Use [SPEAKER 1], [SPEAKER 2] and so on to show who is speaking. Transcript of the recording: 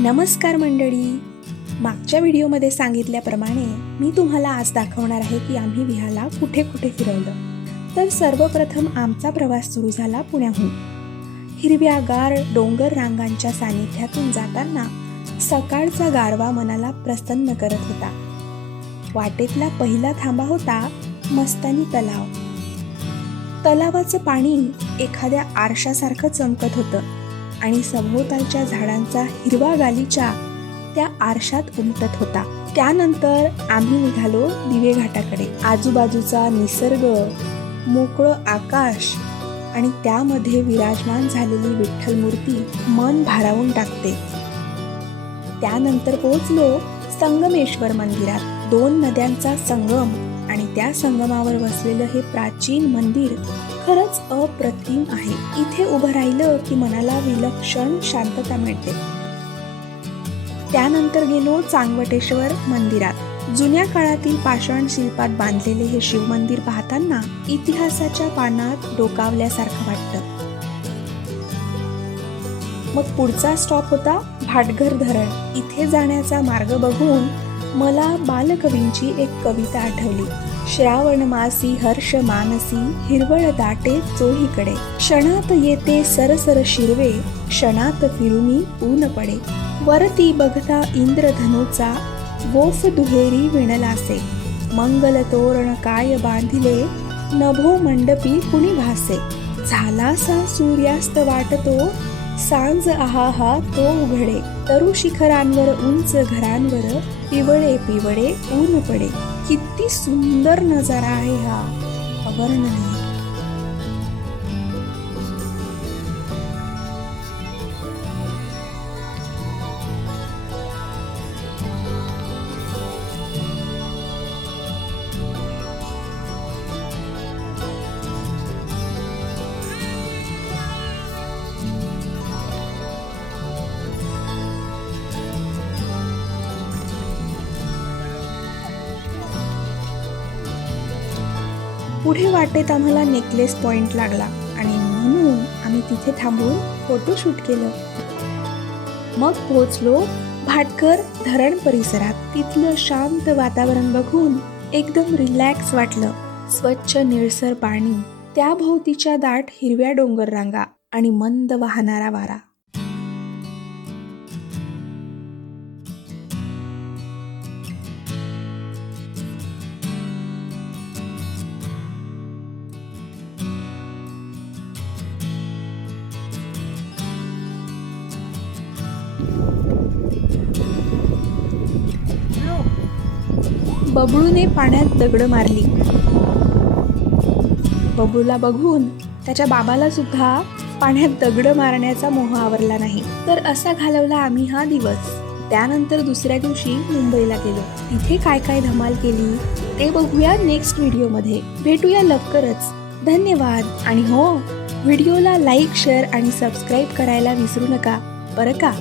[SPEAKER 1] नमस्कार मंडळी. मागच्या व्हिडिओमध्ये सांगितल्याप्रमाणे मी तुम्हाला आज दाखवणार आहे की आम्ही विहाला कुठे कुठे फिरवलं. तर सर्वप्रथम आमचा प्रवास सुरू झाला पुण्याहून. हिरव्यागार डोंगर रांगांच्या सानिध्यातून जाताना सकाळचा गारवा मनाला प्रसन्न करत होता. वाटेतला पहिला थांबा होता मस्तानी तलाव. तलावाचं पाणी एखाद्या आरशासारखं चमकत होतं. आणि सभोवतालच्या झाडांचा हिरवा गालीचा त्या आरशात उमटत होता. त्यानंतर आम्ही निघालो दिवे घाटाकडे. आजूबाजूचा निसर्ग मोकळं आकाश आणि त्यामध्ये विराजमान झालेली विठ्ठल मूर्ती मन भारावून टाकते. त्यानंतर पोहोचलो संगमेश्वर मंदिरात. दोन नद्यांचा संगम आणि त्या संगमावर वसलेलं हे प्राचीन मंदिर खरंच अप्रतिम आहे. इथे उभं राहिलं की मनाला विलक्षण शांतता मिळते. त्यानंतर गेलो चांगवटेश्वर मंदिरात. जुन्या काळातील पाषाण शिल्पात बांधलेले हे शिव मंदिर पाहताना इतिहासाच्या पानात डोकावल्यासारखं वाटतं. मग पुढचा स्टॉप होता भाटघर धरण. इथे जाण्याचा मार्ग बघून मला बालकवींची एक कविता आठवली. श्रावण मासी हर्ष मानसी हिरवळ दाटे चोहीकडे. क्षणात येते सरसर शिरवे क्षणात फिरुनी ऊन पडे. वरती बघता इंद्रधनुचा गोफ दुहेरी विणलासे. मंगल तोरण काय बांधिले नभो मंडपी कुणी भासे. झालासा सूर्यास्त वाटतो सांज आहा तो उघडे तरु शिखरांवर उंच घरांवर पिवळे पिवळे ऊन पडे. किती सुंदर नजारा आहे हा अवर्णनीय. पुढे वाटेत आम्हाला नेकलेस पॉइंट लागला आणि म्हणून आम्ही तिथे थांबून फोटोशूट केलं. मग पोहोचलो भाटकर धरण परिसरात. तिथलं शांत वातावरण बघून एकदम रिलॅक्स वाटलं. स्वच्छ निळसर पाणी त्या भोवतीच्या दाट हिरव्या डोंगर रांगा आणि मंद वाहणारा वारा. बबळूने पाण्यात दगड मारली. बबळूला बघून त्याच्या बाबाला सुद्धा पाण्यात दगड मारण्याचा मोह आवरला नाही. तर असा घालवला आम्ही हा दिवस. त्यानंतर दुसऱ्या दिवशी मुंबईला गेलो. तिथे काय काय धमाल केली ते बघूया नेक्स्ट व्हिडिओमध्ये भेटूया लवकरच. धन्यवाद. आणि हो व्हिडिओला लाईक शेअर आणि सबस्क्राईब करायला विसरू नका. बरं का?